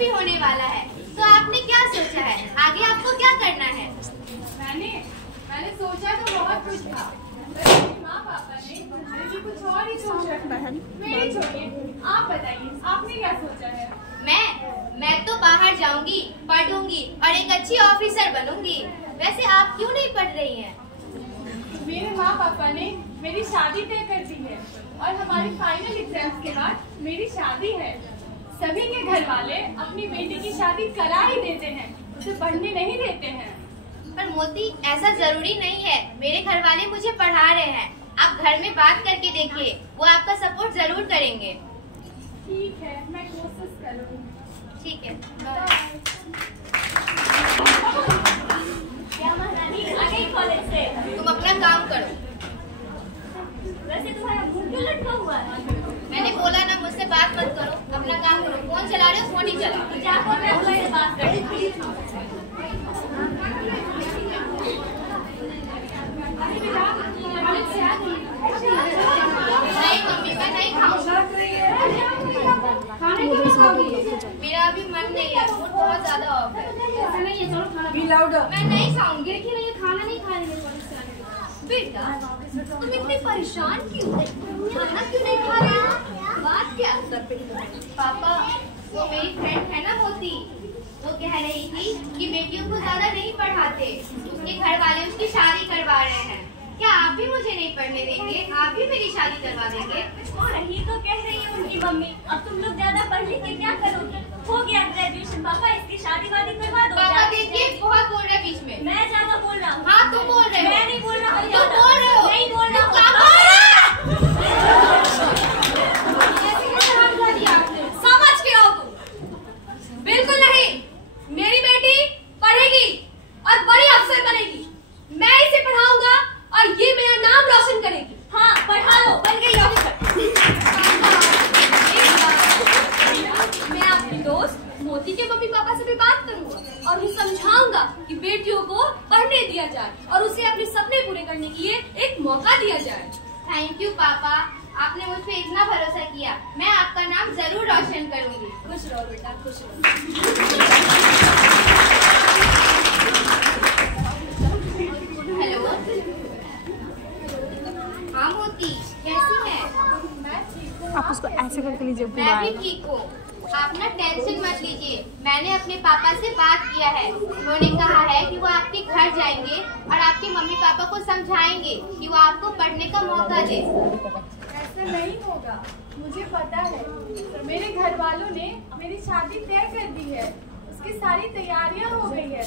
भी होने वाला है। तो आपने क्या सोचा है, आगे आपको क्या करना है? मैंने सोचा तो बहुत कुछ था, पर मेरे माँ पापा ने मुझे भी कुछ और ही सोच रखा है। मेरी छोड़िए, आप बताइए आपने क्या सोचा है? मैं तो बाहर जाऊंगी, पढ़ूंगी और एक अच्छी ऑफिसर बनूंगी। वैसे आप क्यों नहीं पढ़ रही हैं? मेरे माँ पापा ने मेरी शादी तय कर दी है और हमारी फाइनल एग्जाम्स के बाद मेरी शादी है। सभी के घर वाले अपनी बेटी की शादी करा ही देते हैं, उसे पढ़ने नहीं देते हैं। पर मोती, ऐसा जरूरी नहीं है। मेरे घर वाले मुझे पढ़ा रहे हैं। आप घर में बात करके देखिए, वो आपका सपोर्ट जरूर करेंगे। ठीक है, मैं कोशिश करूँगी। ठीक है। क्या महारानी आ गई कॉलेज से? तुम अपना काम करो। वैसे तुम्हारा मुंह क्यों लटका हुआ है? मैंने बोला ना, मुझसे बात मत करो, अपना काम करो। फोन चला रहे हो, फोन ही चलाओ। जाकर मैं तुम्हारे से बात कर रही थी। नहीं मम्मी, मैं नहीं खाऊंगी। मेरा अभी मन नहीं है, मूड बहुत ज्यादा ऑफ है। ऐसा नहीं है, चलो खाना भी लाओ। मैं नहीं खाऊंगी। देखिए ना, ये खाना नहीं खाने में परेशान बेटा, तुम इतने परेशान क्यों हो? खाना क्यों नहीं खा रही हो? बात क्या? पापा, वो मेरी फ्रेंड है ना मोती, वो कह रही थी कि बेटियों को ज्यादा नहीं पढ़ाते, उसके घर वाले उसकी शादी करवा रहे हैं। क्या आप भी मुझे नहीं पढ़ने देंगे? आप भी मेरी शादी करवा देंगे? और यही तो कह रही है उनकी मम्मी। अब तुम लोग ज्यादा पढ़ लिख के क्या करोगे? हो गया ग्रेजुएशन, पापा इसकी शादी वादी करवा दो। पापा देखिए, बहुत बोल रहे बीच में। मैं ज्यादा बोल रहा हूँ। हाँ, तुम बोल रहे हो। मैं नहीं बोल रहा हूँ। तुम बोल रहे हो। नहीं बोल रहा हूँ। समझ के आओ तुम। बिल्कुल नहीं, मेरी बेटी पढ़ेगी और बड़ी अफसर बनेगी। मैं इसे पढ़ाऊंगा और ये मेरा नाम रोशन करेगी। हाँ, पढ़ा लो, बन गई ऑफिसर। मैं अपनी दोस्त मोती के मम्मी पापा से भी बात करूंगा और उन्हें समझाऊंगा कि बेटियों को पढ़ने दिया जाए और उसे अपने सपने पूरे करने के लिए एक मौका दिया जाए। थैंक यू पापा, आपने मुझ पे इतना भरोसा किया। मैं आपका नाम जरूर रोशन करूंगी। खुश रहो बेटा, खुश रहो। हेलो, हाँ मोती, कैसी है? आप उसको ऐसे करके लीजिए। मैं भी ठीक हूँ। आप ना टेंशन मत लीजिए, मैंने अपने पापा से बात किया है। उन्होंने कहा है कि वो आपके घर जाएंगे और आपके मम्मी पापा को समझाएंगे कि वो आपको पढ़ने का मौका दे। ऐसा नहीं होगा, मुझे पता है। तो मेरे घर वालों ने मेरी शादी तय कर दी है, उसकी सारी तैयारियां हो गई है।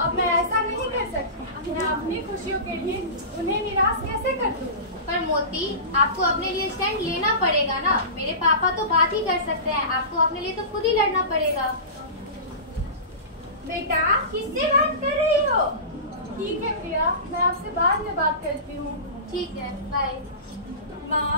अब मैं ऐसा नहीं कर सकती। मैं अपनी खुशियों के लिए उन्हें निराश कैसे कर दूं? पर मोती, आपको अपने लिए स्टैंड लेना पड़ेगा ना। मेरे पापा तो बात ही कर सकते हैं, आपको अपने लिए तो खुद ही लड़ना पड़ेगा। बेटा, किससे बात कर रही हो? ठीक है प्रिया, मैं आपसे बाद में बात करती हूँ। ठीक है, बाय। माँ,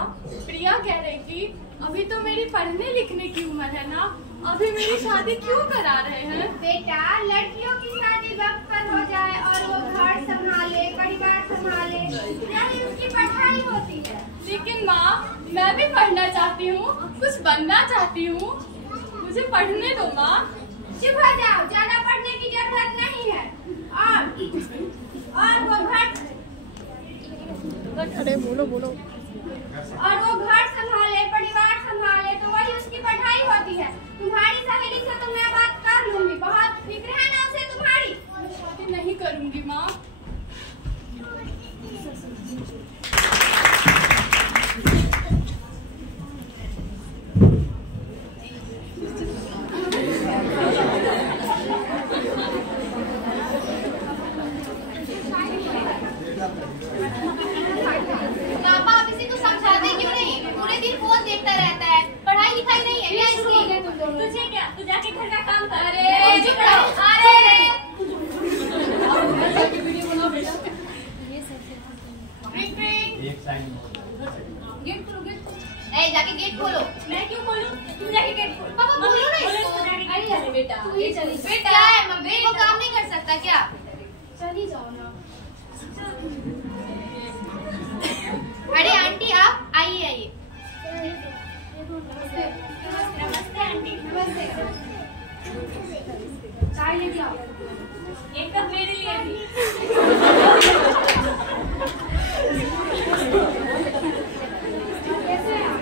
प्रिया कह रही थी अभी तो मेरी पढ़ने लिखने की उम्र है ना, अभी मेरी शादी क्यों करा रहे हैं? बेटा, लड़कियों की शादी वक्त पर हो जाए और वो घर संभाले, परिवार संभाले, यही उसकी पढ़ाई होती है। लेकिन माँ, मैं भी पढ़ना चाहती हूँ, कुछ बनना चाहती हूँ, मुझे पढ़ने दो माँ। चुप हो जाओ, ज्यादा पढ़ने की जरूरत नहीं है। और वो घर, अरे बोलो। और वो घर संभाले, परिवार संभाले, तो वही उसकी पढ़ाई होती है। तुम्हारी सहेली से तो मैं बात कर लूंगी, बहुत फिक्र है ना उसे तुम्हारी। मैं शादी नहीं करूँगी माँ। पापा, आप इसी को समझाते क्यों नहीं? पूरे दिन फोन देखता रहता है, पढ़ाई लिखाई नहीं है क्या इसकी? तुझे क्या? तू जाके घर का काम कर। अरे चुप रहो। अरे गेट खोलो, गेट खोलो। ए, जाके गेट खोलो। मैं क्यों खोलूं? तुम जाके गेट खोलो। पापा बोलो ना बोलो इसको। इसको जाके गेट अरे खोलो। बेटा, तू ही चली। बेटा क्या है मम्मी, वो काम नहीं कर सकता क्या? चली जाओ ना। अरे आंटी, आप आइए आइए। नमस्ते आंटी। नमस्ते। चाय लेके आओ। एक कप मेरे लिए भी। कैसे हैं?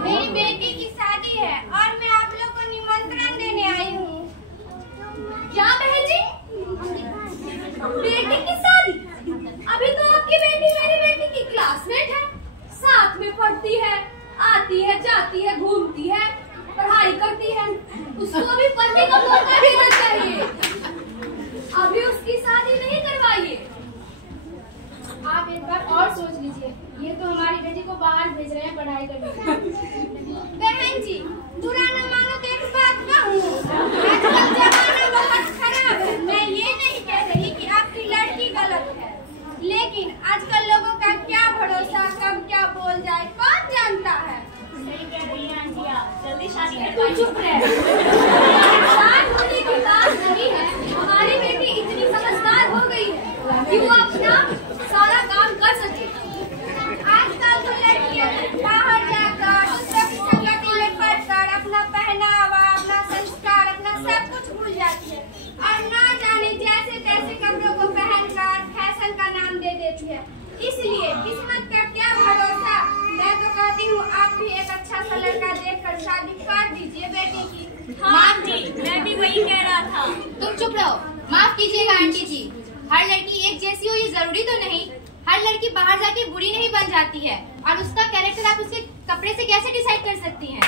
मेरी बेटी की शादी है और मैं आप लोग को निमंत्रण देने आई हूँ। क्या बहन जी? बेटी की शादी? अभी तो आपकी बेटी मेरी बेटी की क्लासमेट है, साथ में पढ़ती है, आती है, जाती है, घूमती है, पढ़ाई करती है। उसको अभी पढ़ने का मौका देना चाहिए। अभी उसकी शादी नहीं करवाइए। आप एक बार और सोच लीजिए। ये तो हमारी बेटी को बाहर भेज रहे हैं पढ़ाई करने के लिए। बहन जी, बुरा न मानो तो एक बात कहूँ, आजकल जमाना बहुत खराब है। मैं ये नहीं कह रही कि आपकी लड़की गलत है, लेकिन आजकल लोगों का क्या भरोसा, कब क्या बोल जाए कौन जानता है। सही कह रही हैं आंटी आप, जल्दी शादी तू करवाइए। चुप रह। समझदार होने की बात नहीं है, हमारी बेटी इतनी समझदार हो गई है कि वो अपना सारा काम कर सके। आजकल तो लड़कियां बाहर जाकर दूसरों की संगति में पढ़कर अपना पहनावा, अपना संस्कार, अपना सब कुछ भूल जाती है और ना जाने जैसे तैसे कपड़ों को पहनकर फैशन का नाम दे देती है। इसलिए किस्मत का क्या भरोसा। मैं तो कहती हूँ आप भी एक अच्छा सा लड़का देखकर शादी कर दीजिए बेटी की। हाँ आंटी, मैं भी वही कह रहा था। तुम चुप रहो। माफ कीजिएगा आंटी जी, हर लड़की एक जैसी हो ये जरूरी तो नहीं। हर लड़की बाहर जाके बुरी नहीं बन जाती है और उसका कैरेक्टर आप उसके कपड़े से कैसे डिसाइड कर सकती हैं?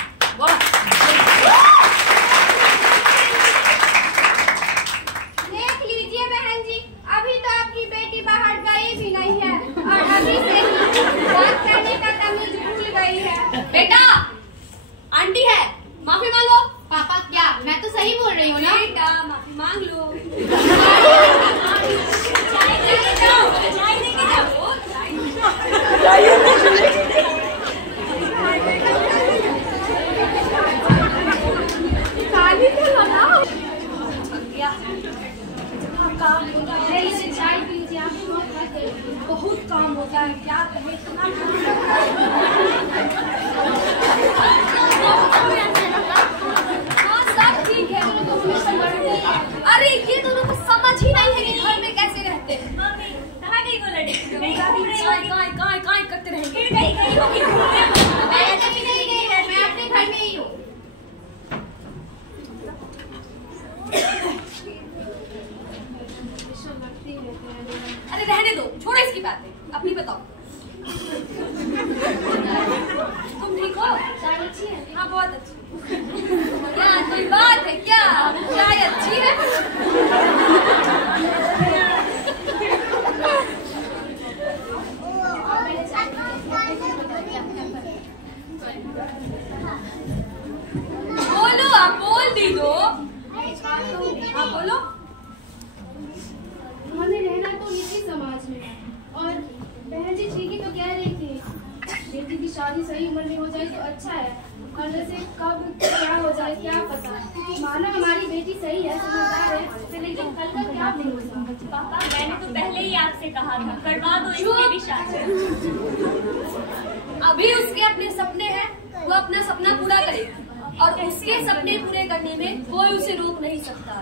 देख लीजिए बहन जी, अभी तो आपकी बेटी बाहर गई भी नहीं है और अभी से ही बात करने का तमीज भूल गई है। बेटा, आंटी है, माफी मांगो। पापा क्या? मैं तो सही बोल रही हूँ ना? बेटा माफी मांग लो। चाय लेके जाओ, चाय लेके जाओ। खाली तो लगाओ। काम होता है, इसे चाय पी लीजिए। आप बहुत बात करेंगे। बहुत काम होता है, क्या कहे इतना हाँ सब ठीक है। अरे ये दोनों को समझ ही नहीं है कि घर में कैसे रहते हैं। मम्मी, कहाँ गई वो लड़की? नहीं घूम रही होगी। गाय करते रहेंगे। फिर गई होगी घूमने। मैं कभी नहीं गई है, मैं अपने घर में ही हूँ। अरे रहने दो, छोड़ो इसकी बातें, अपनी बताओ। तुम ठीक हो? चाय अच्छी है? हाँ बहुत अच्छी। क्या कोई बात है क्या? चाय अच्छी है? मैंने चाय पी बोलो, आप बोल दी दो। हाँ बोलो। हमें रहना तो इसी समाज में है। और बहन जी ठीक ही तो कह रही थी, बेटी की शादी सही उम्र में हो जाए तो अच्छा है, और जैसे कब क्या हो जाए क्या पता। मानो हमारी बेटी सही है, समझदार है, लेकिन कल का क्या भरोसा। पापा, मैंने तो पहले ही आपसे कहा था, करवा दो इसकी भी शादी। अभी उसके अपने सपने हैं, वो अपना सपना पूरा करेगी और उसके सपने पूरे करने में कोई उसे रोक नहीं सकता।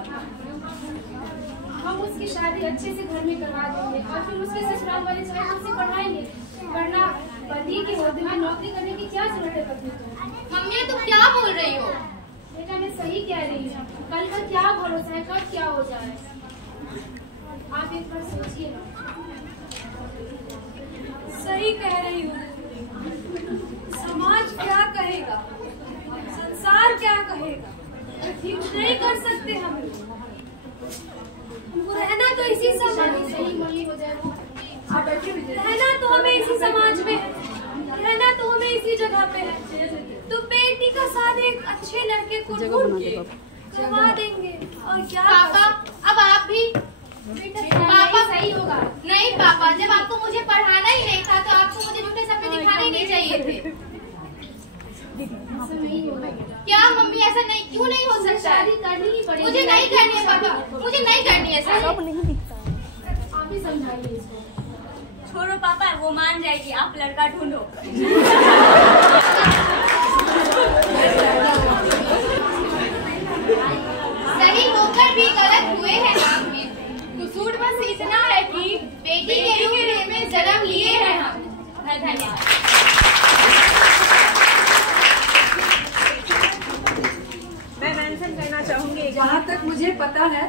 हम उसकी शादी अच्छे से घर में करवा देंगे और फिर उसके ससुराल वाले चाहे हमसे पढ़ाएंगे, वरना पति के होते हुए नौकरी करने की क्या जरूरत है पत्नी को। मम्मी तुम क्या बोल रही हो? बेटा मैं सही कह रही हूँ, कल का क्या भरोसा है, कब क्या हो जाए। आप एक बार सोचिए ना। सही कह रही हूँ। समाज क्या कहेगा, संसार क्या कहेगा, कुछ नहीं कर सकते हम। हमको रहना तो इसी समाज में, सही मनी हो जाए वो रहना तो हमें इसी समाज में है, रहना तो हमें इसी जगह पे है। तो बेटी का शादी एक अच्छे लड़के को ढूंढ के करवा देंगे और क्या। पापा अब आप भी। पापा सही होगा। नहीं पापा, जब आपको मुझे पढ़ाना ही नहीं था तो आपको मुझे झूठे सपने दिखाने ही नहीं चाहिए थे। ऐसा नहीं होगा। क्या मम्मी, ऐसा नहीं क्यों नहीं हो सकता? शादी करनी ही पड़ेगी। मुझे नहीं करनी है पापा, मुझे नहीं करनी है शादी। पढ़ाइए इसको। छोड़ो पापा, वो मान जाएगी, आप लड़का ढूंढो। सही होकर भी गलत हुए हैं आप में। कसूर बस इतना है कि बेटी के रूप में जन्म लिए हैं हम। धन्यवाद। मैं मेंशन करना चाहूंगी, जहाँ तक मुझे पता है